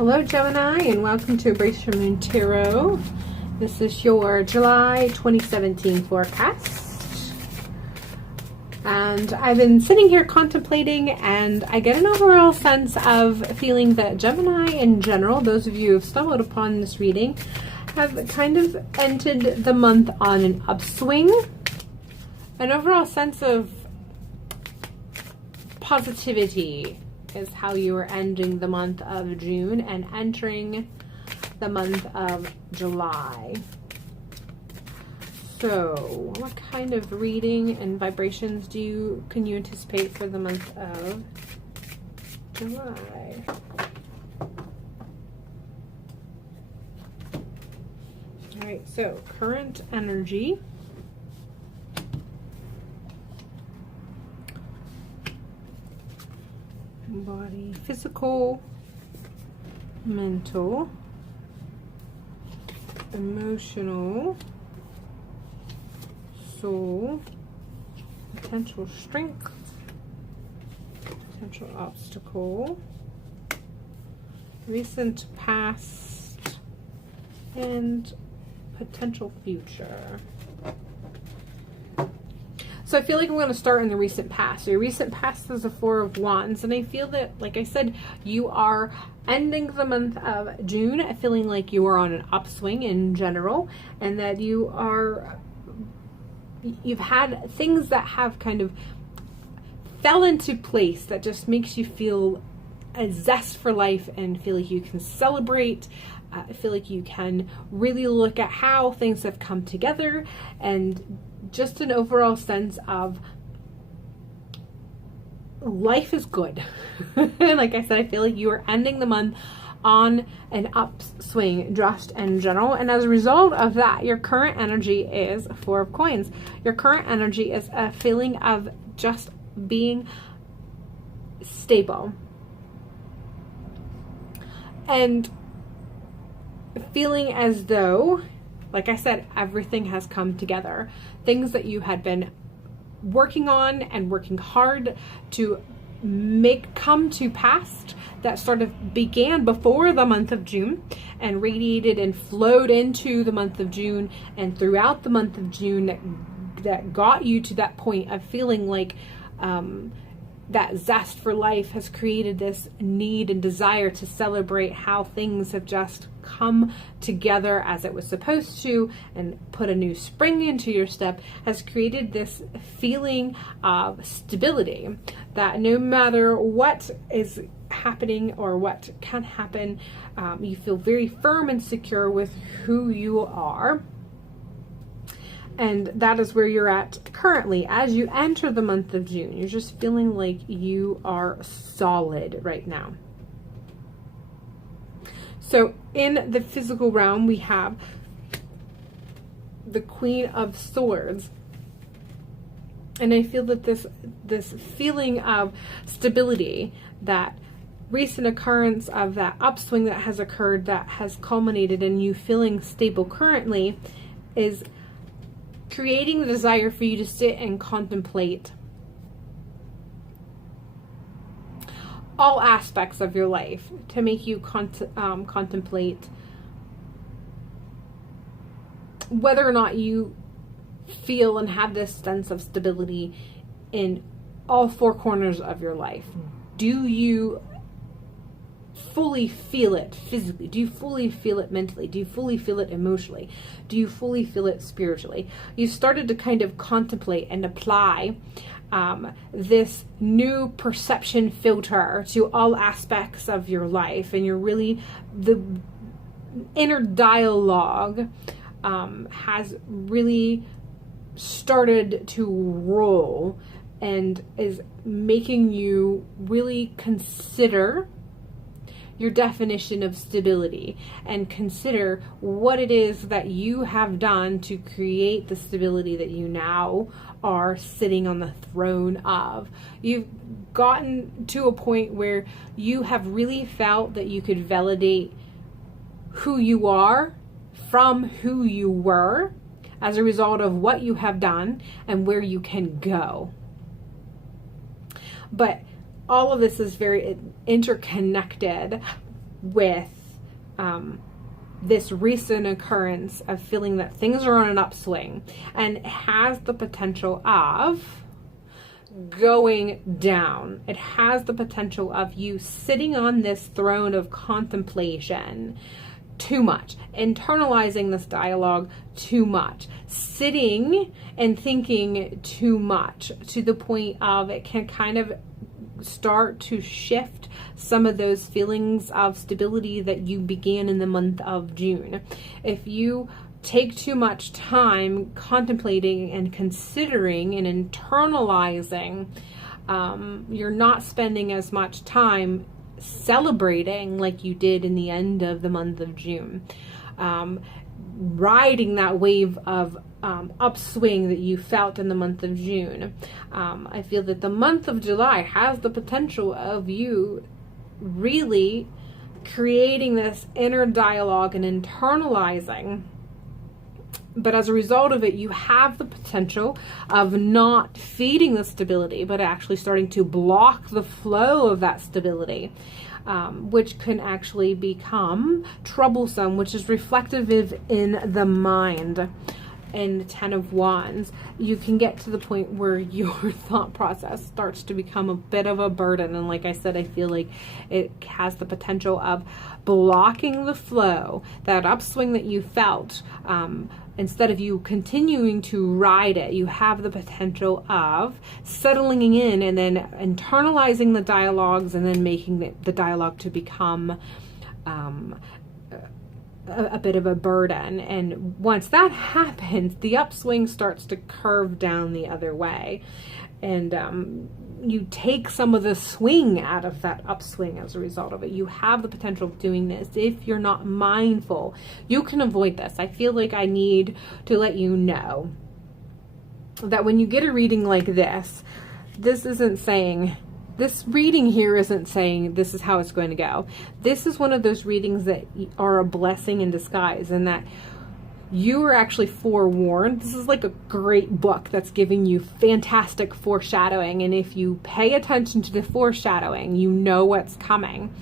Hello Gemini, and welcome to Embrace the Moon Tarot. This is your July 2017 forecast. And I've been sitting here contemplating, and I get an overall sense of feeling that Gemini in general, those of you who have stumbled upon this reading, have kind of entered the month on an upswing. An overall sense of positivity is how you are ending the month of June and entering the month of July. So, what kind of reading and vibrations can you anticipate for the month of July? All right, so current energy. Body, physical, mental, emotional, soul, potential strength, potential obstacle, recent past, and potential future. So I feel like I'm going to start in the recent past. So your recent past is the Four of Wands. And I feel that, like I said, you are ending the month of June feeling like you are on an upswing in general. And that you've had things that have kind of fell into place that just makes you feel a zest for life and feel like you can celebrate. I feel like you can really look at how things have come together, and just an overall sense of life is good. Like I said, I feel like you are ending the month on an upswing just in general. And as a result of that, your current energy is Four of Coins. Your current energy is a feeling of just being stable. And feeling as though, like I said, everything has come together. Things that you had been working on and working hard to make come to pass that sort of began before the month of June and radiated and flowed into the month of June and throughout the month of June that got you to that point of feeling like that zest for life has created this need and desire to celebrate how things have just come together as it was supposed to and put a new spring into your step, has created this feeling of stability that no matter what is happening or what can happen, you feel very firm and secure with who you are. And that is where you're at currently. As you enter the month of June, you're just feeling like you are solid right now. So in the physical realm, we have the Queen of Swords. And I feel that this feeling of stability, that recent occurrence of that upswing that has occurred, that has culminated in you feeling stable currently, is creating the desire for you to sit and contemplate all aspects of your life, to make you contemplate whether or not you feel and have this sense of stability in all four corners of your life. Do you fully feel it physically? Do you fully feel it mentally? Do you fully feel it emotionally? Do you fully feel it spiritually? You started to kind of contemplate and apply this new perception filter to all aspects of your life, and you're really, the inner dialogue has really started to roll and is making you really consider your definition of stability and consider what it is that you have done to create the stability that you now are sitting on the throne of. You've gotten to a point where you have really felt that you could validate who you are from who you were as a result of what you have done and where you can go. But all of this is very interconnected with this recent occurrence of feeling that things are on an upswing, and it has the potential of going down. It has the potential of you sitting on this throne of contemplation too much, internalizing this dialogue too much, sitting and thinking too much, to the point of it can kind of start to shift some of those feelings of stability that you began in the month of June. If you take too much time contemplating and considering and internalizing, you're not spending as much time celebrating like you did in the end of the month of June, riding that wave of upswing that you felt in the month of June. I feel that the month of July has the potential of you really creating this inner dialogue and internalizing. But as a result of it, you have the potential of not feeding the stability, but actually starting to block the flow of that stability, which can actually become troublesome, which is reflective in the mind. And 10 of Wands, you can get to the point where your thought process starts to become a bit of a burden. And like I said, I feel like it has the potential of blocking the flow, that upswing that you felt. Instead of you continuing to ride it, you have the potential of settling in and then internalizing the dialogues, and then making the dialogue to become a bit of a burden. And once that happens, the upswing starts to curve down the other way, and you take some of the swing out of that upswing as a result of it. You have the potential of doing this. If you're not mindful, you can avoid this. I feel like I need to let you know that when you get a reading like this, this reading here isn't saying this is how it's going to go. This is one of those readings that are a blessing in disguise, and that you are actually forewarned. This is like a great book that's giving you fantastic foreshadowing, and if you pay attention to the foreshadowing, you know what's coming.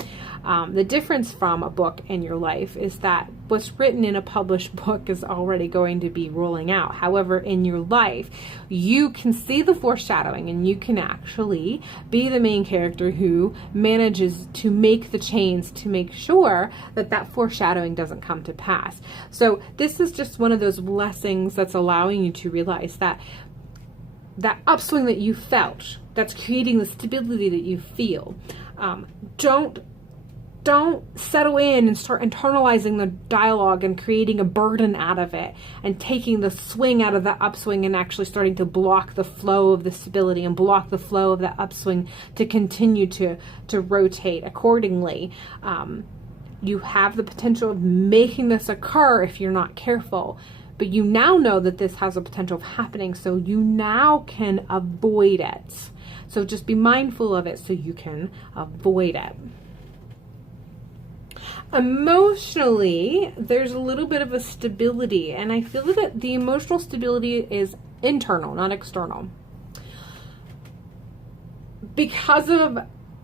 The difference from a book in your life is that what's written in a published book is already going to be rolling out. However, in your life, you can see the foreshadowing, and you can actually be the main character who manages to make the change to make sure that that foreshadowing doesn't come to pass. So this is just one of those blessings that's allowing you to realize that that upswing that you felt, that's creating the stability that you feel. Don't settle in and start internalizing the dialogue and creating a burden out of it, and taking the swing out of the upswing and actually starting to block the flow of the stability and block the flow of the upswing to continue to rotate accordingly. You have the potential of making this occur if you're not careful, but you now know that this has a potential of happening, so you now can avoid it. So just be mindful of it so you can avoid it. Emotionally, there's a little bit of a stability, and I feel that the emotional stability is internal, not external. Because of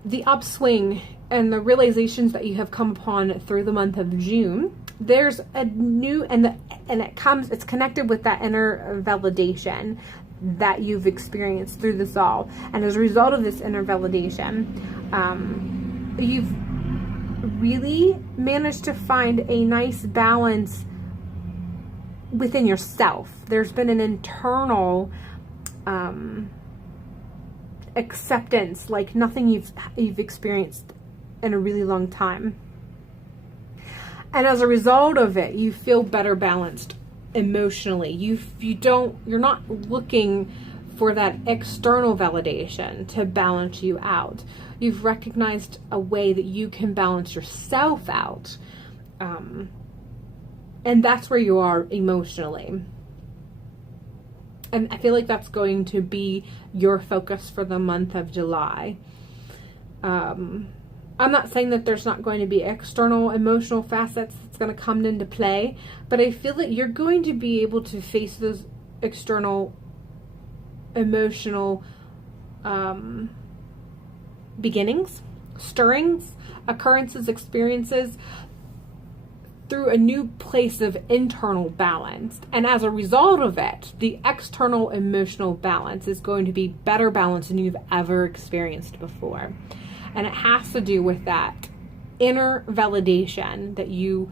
the upswing and the realizations that you have come upon through the month of June, there's a new, it's connected with that inner validation that you've experienced through this all. And as a result of this inner validation, you've really managed to find a nice balance within yourself. There's been an internal acceptance like nothing you've experienced in a really long time. And as a result of it, you feel better balanced emotionally. You're not looking for that external validation to balance you out. You've recognized a way that you can balance yourself out. And that's where you are emotionally. And I feel like that's going to be your focus for the month of July. I'm not saying that there's not going to be external emotional facets that's going to come into play, but I feel that you're going to be able to face those external emotional beginnings stirrings, occurrences, experiences through a new place of internal balance. And as a result of it, the external emotional balance is going to be better balanced than you've ever experienced before. And it has to do with that inner validation that you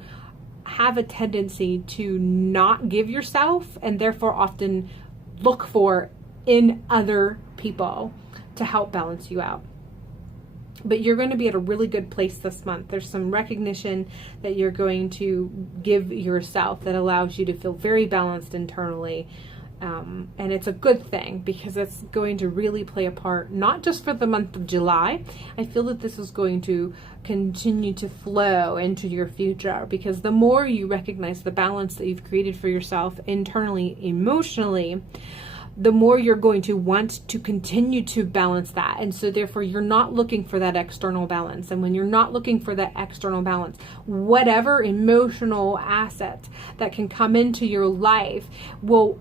have a tendency to not give yourself, and therefore often look for in other people to help balance you out. But you're going to be at a really good place this month. There's some recognition that you're going to give yourself that allows you to feel very balanced internally. And it's a good thing because it's going to really play a part, not just for the month of July. I feel that this is going to continue to flow into your future, because the more you recognize the balance that you've created for yourself internally, emotionally, the more you're going to want to continue to balance that. And so therefore you're not looking for that external balance. And when you're not looking for that external balance, whatever emotional asset that can come into your life will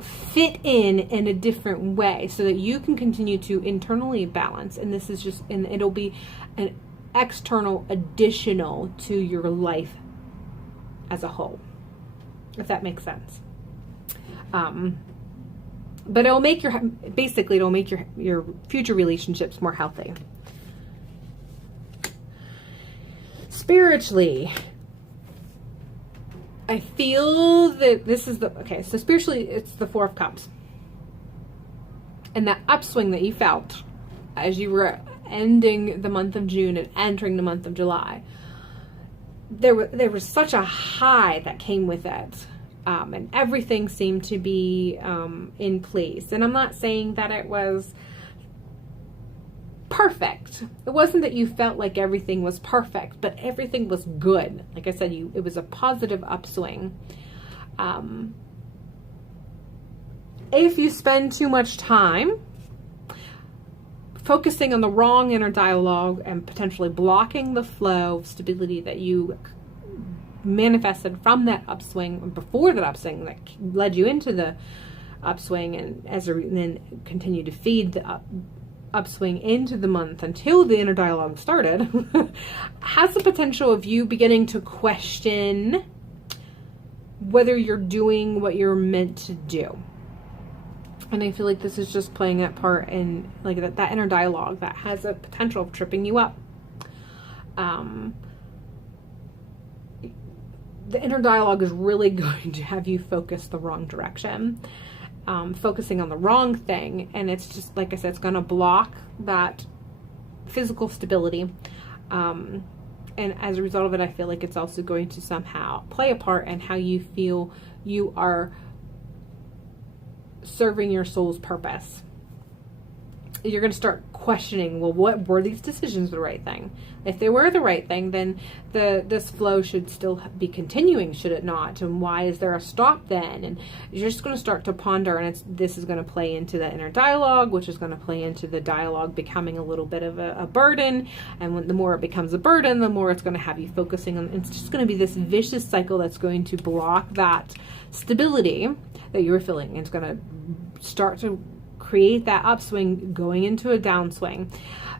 fit in a different way so that you can continue to internally balance. And this is just, and it'll be an external additional to your life as a whole, if that makes sense. But it'll make it'll make your future relationships more healthy. Spiritually, I feel that this is so spiritually, it's the Four of Cups. And that upswing that you felt as you were ending the month of June and entering the month of July, there was such a high that came with it. And everything seemed to be in place. And I'm not saying that it was perfect. It wasn't that you felt like everything was perfect, but everything was good. Like I said, it was a positive upswing. If you spend too much time focusing on the wrong inner dialogue and potentially blocking the flow of stability that you manifested from that upswing, before that upswing that led you into the upswing, and then continue to feed the upswing into the month until the inner dialogue started, has the potential of you beginning to question whether you're doing what you're meant to do. And I feel like this is just playing that part in like that inner dialogue that has a potential of tripping you up. The inner dialogue is really going to have you focus the wrong direction, focusing on the wrong thing. And it's just, like I said, it's going to block that physical stability. And as a result of it, I feel like it's also going to somehow play a part in how you feel you are serving your soul's purpose. You're going to start questioning, well, what were these decisions the right thing? If they were the right thing, then this flow should still be continuing, should it not? And why is there a stop then? And you're just going to start to ponder, and this is going to play into the inner dialogue, which is going to play into the dialogue becoming a little bit of a burden. And the more it becomes a burden, the more it's going to have you focusing on. It's just going to be this vicious cycle that's going to block that stability that you were feeling. It's going to start to create that upswing going into a downswing.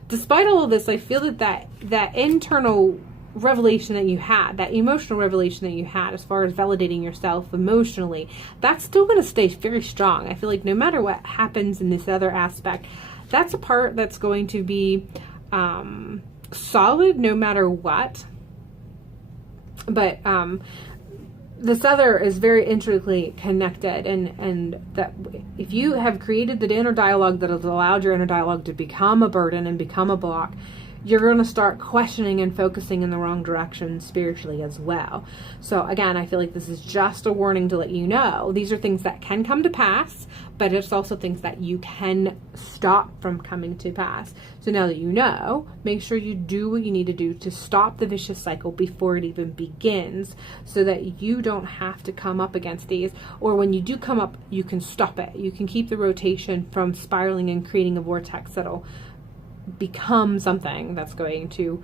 Despite all of this, I feel that internal revelation that you had, that emotional revelation that you had as far as validating yourself emotionally, that's still going to stay very strong. I feel like no matter what happens in this other aspect, that's a part that's going to be solid no matter what. But this other is very intricately connected, and that if you have created the inner dialogue that has allowed your inner dialogue to become a burden and become a block, you're going to start questioning and focusing in the wrong direction spiritually as well. So again, I feel like this is just a warning to let you know these are things that can come to pass, but it's also things that you can stop from coming to pass. So now that you know, make sure you do what you need to do to stop the vicious cycle before it even begins, so that you don't have to come up against these, or when you do come up, you can stop it. You can keep the rotation from spiraling and creating a vortex that'll become something that's going to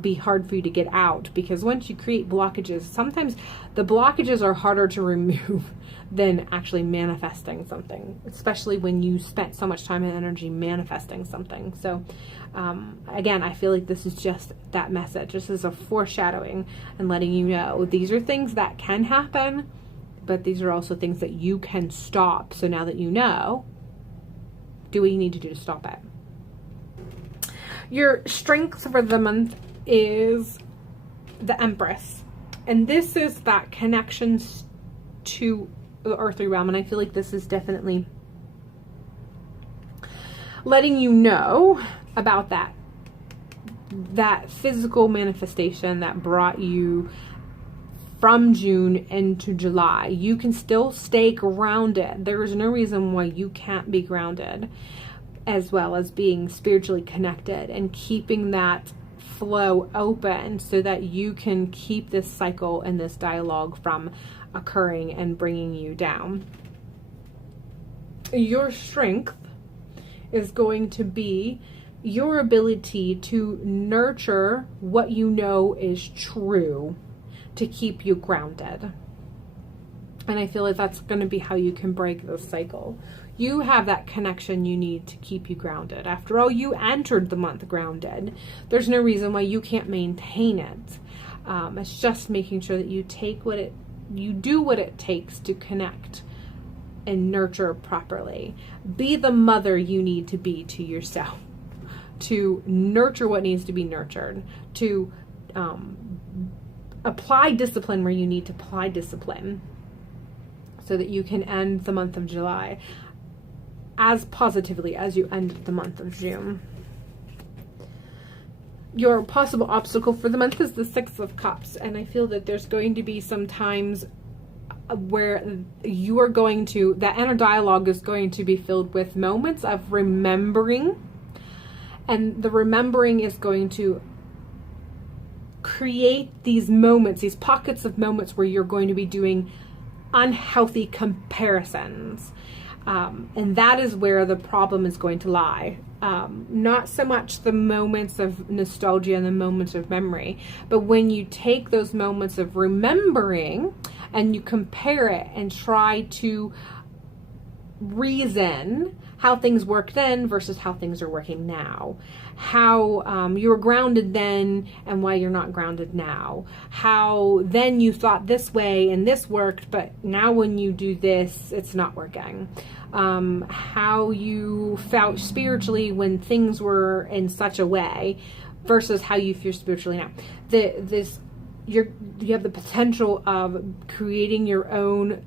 be hard for you to get out. Because once you create blockages, sometimes the blockages are harder to remove than actually manifesting something, especially when you spent so much time and energy manifesting something. So again, I feel like this is just that message. This is a foreshadowing and letting you know these are things that can happen, but these are also things that you can stop. So now that you know, do what you need to do to stop it. Your strength for the month is the Empress. And this is that connection to the earthly realm. And I feel like this is definitely letting you know about that physical manifestation that brought you from June into July. You can still stay grounded. There is no reason why you can't be grounded, as well as being spiritually connected and keeping that flow open so that you can keep this cycle and this dialogue from occurring and bringing you down. Your strength is going to be your ability to nurture what you know is true to keep you grounded. And I feel like that's going to be how you can break this cycle. You have that connection you need to keep you grounded. After all, you entered the month grounded. There's no reason why you can't maintain it. It's just making sure that you do what it takes to connect and nurture properly. Be the mother you need to be to yourself, to nurture what needs to be nurtured, to apply discipline where you need to apply discipline, so that you can end the month of July as positively as you end the month of June. Your possible obstacle for the month is the Six of Cups, and I feel that there's going to be some times where you are going to, that inner dialogue is going to be filled with moments of remembering, and the remembering is going to create these moments, these pockets of moments where you're going to be doing unhealthy comparisons. And that is where the problem is going to lie. Not so much the moments of nostalgia and the moments of memory, but when you take those moments of remembering and you compare it and try to reason how things worked then versus how things are working now. How you were grounded then and why you're not grounded now. How then you thought this way and this worked, but now when you do this, it's not working. How you felt spiritually when things were in such a way versus how you feel spiritually now. You have the potential of creating your own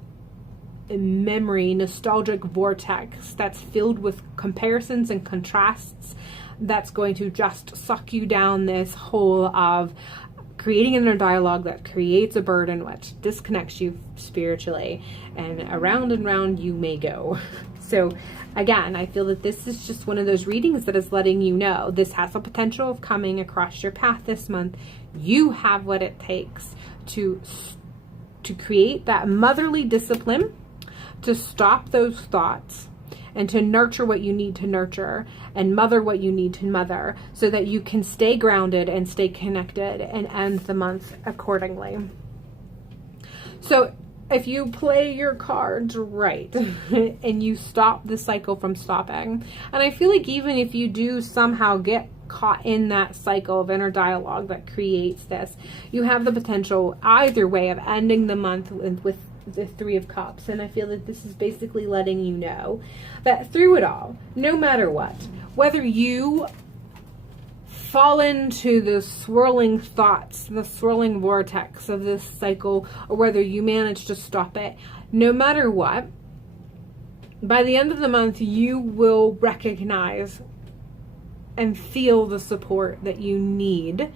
memory, nostalgic vortex that's filled with comparisons and contrasts, that's going to just suck you down this hole of creating an inner dialogue that creates a burden which disconnects you spiritually, and round you may go. So again, I feel that this is just one of those readings that is letting you know this has the potential of coming across your path this month. You have what it takes to create that motherly discipline, to stop those thoughts, and to nurture what you need to nurture and mother what you need to mother, so that you can stay grounded and stay connected and end the month accordingly. So if you play your cards right and you stop the cycle from stopping, and I feel like even if you do somehow get caught in that cycle of inner dialogue that creates this, you have the potential either way of ending the month with the Three of Cups. And I feel that this is basically letting you know that through it all, no matter what, whether you fall into the swirling thoughts, the swirling vortex of this cycle, or whether you manage to stop it, no matter what, by the end of the month, you will recognize and feel the support that you need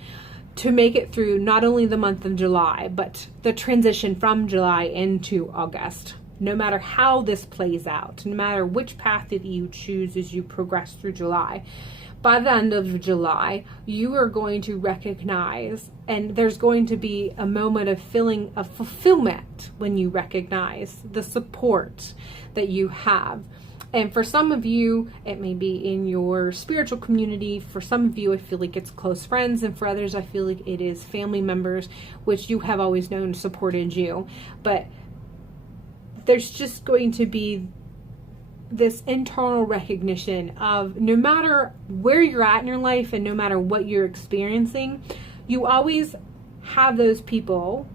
to make it through not only the month of July, but the transition from July into August. No matter how this plays out, no matter which path that you choose as you progress through July, by the end of July, you are going to recognize, and there's going to be a moment of fulfillment when you recognize the support that you have. And for some of you, it may be in your spiritual community. For some of you, I feel like it's close friends. And for others, I feel like it is family members, which you have always known supported you. But there's just going to be this internal recognition of no matter where you're at in your life and no matter what you're experiencing, you always have those people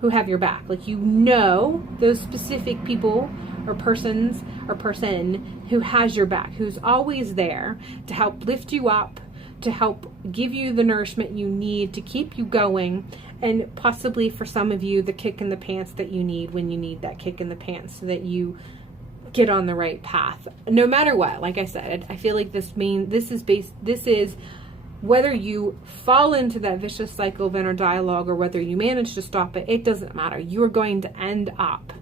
who have your back. Like, you know, those specific people or persons or person who has your back, who's always there to help lift you up, to help give you the nourishment you need to keep you going, and possibly for some of you, the kick in the pants that you need when you need that kick in the pants so that you get on the right path. No matter what, like I said, I feel like this is whether you fall into that vicious cycle of inner dialogue or whether you manage to stop it, it doesn't matter. You are going to end up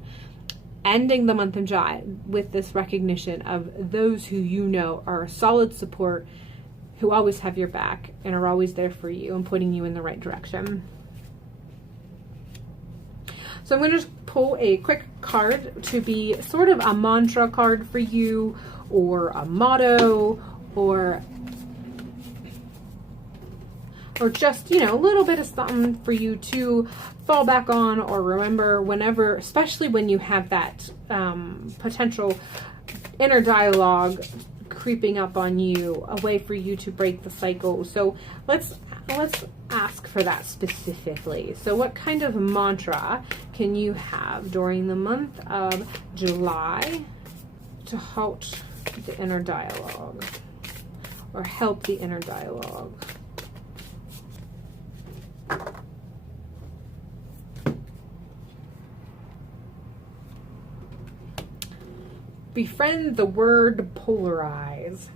ending the month of July with this recognition of those who you know are solid support, who always have your back and are always there for you and putting you in the right direction. So I'm going to just pull a quick card to be sort of a mantra card for you, or a motto, or just, you know, a little bit of something for you to fall back on or remember whenever, especially when you have that potential inner dialogue creeping up on you, a way for you to break the cycle. So let's ask for that specifically. So what kind of mantra can you have during the month of July to halt the inner dialogue or help the inner dialogue? Befriend the word polarize.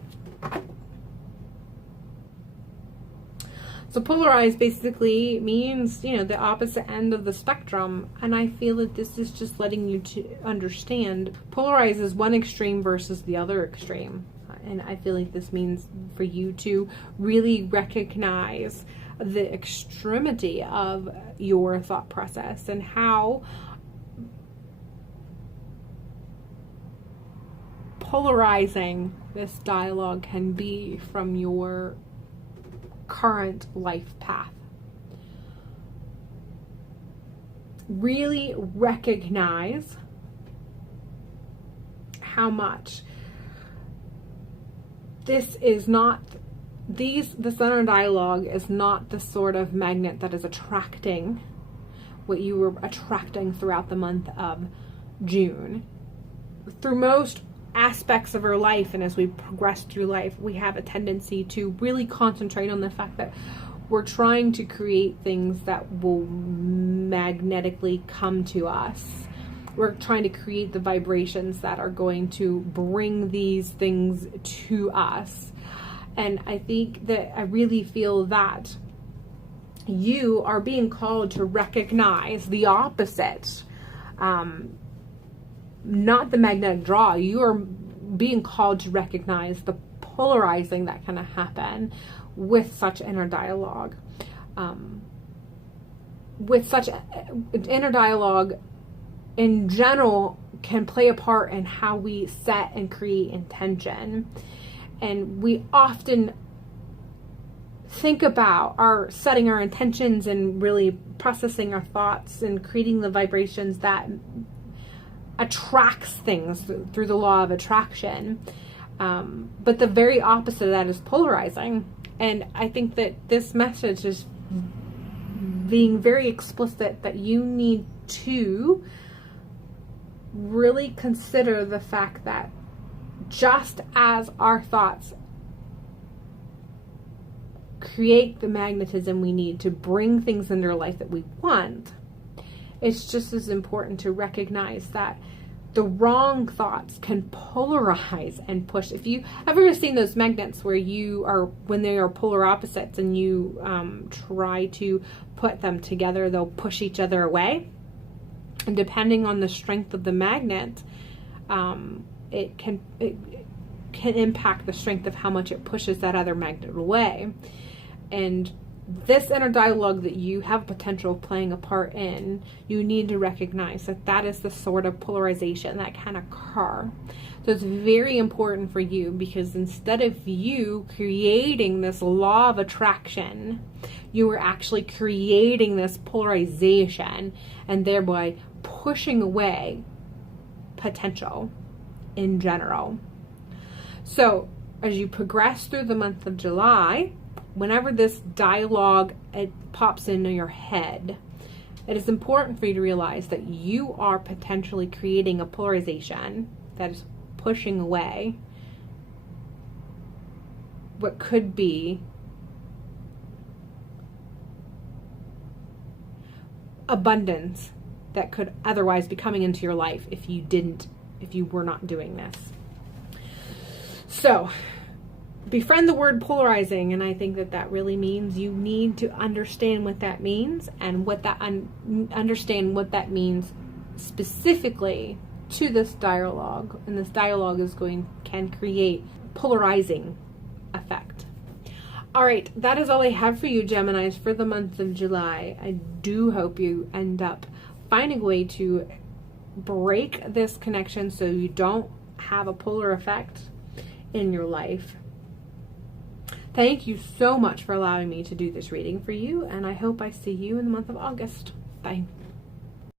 So polarize basically means, you know, the opposite end of the spectrum. And I feel that this is just letting you to understand polarize is one extreme versus the other extreme. And I feel like this means for you to really recognize the extremity of your thought process and how polarizing this dialogue can be from your current life path. Really recognize how much this inner dialogue is not the sort of magnet that is attracting what you were attracting throughout the month of June. Through most aspects of our life, and as we progress through life, we have a tendency to really concentrate on the fact that we're trying to create things that will magnetically come to us. We're trying to create the vibrations that are going to bring these things to us. And I think that I really feel that you are being called to recognize the opposite. Not the magnetic draw. You are being called to recognize the polarizing that can happen with such inner dialogue. With such inner dialogue in general can play a part in how we set and create intention. And we often think about setting our intentions and really processing our thoughts and creating the vibrations that attracts things through the law of attraction. But the very opposite of that is polarizing. And I think that this message is being very explicit that you need to really consider the fact that just as our thoughts create the magnetism we need to bring things into our life that we want, it's just as important to recognize that the wrong thoughts can polarize and push. If you have ever seen those magnets where when they are polar opposites and you try to put them together, they'll push each other away. And depending on the strength of the magnet, it can impact the strength of how much it pushes that other magnet away. And this inner dialogue that you have potential playing a part in, you need to recognize that that is the sort of polarization that can occur. So it's very important for you, because instead of you creating this law of attraction, you are actually creating this polarization and thereby pushing away potential in general. So as you progress through the month of July, whenever this dialogue it pops into your head, it is important for you to realize that you are potentially creating a polarization that is pushing away what could be abundance that could otherwise be coming into your life if you were not doing this. So befriend the word polarizing, and I think that really means you need to understand what that means, and understand what that means specifically to this dialogue. And this dialogue can create polarizing effect. All right, that is all I have for you, Geminis, for the month of July. I do hope you end up finding a way to break this connection so you don't have a polar effect in your life. Thank you so much for allowing me to do this reading for you, and I hope I see you in the month of August. Bye.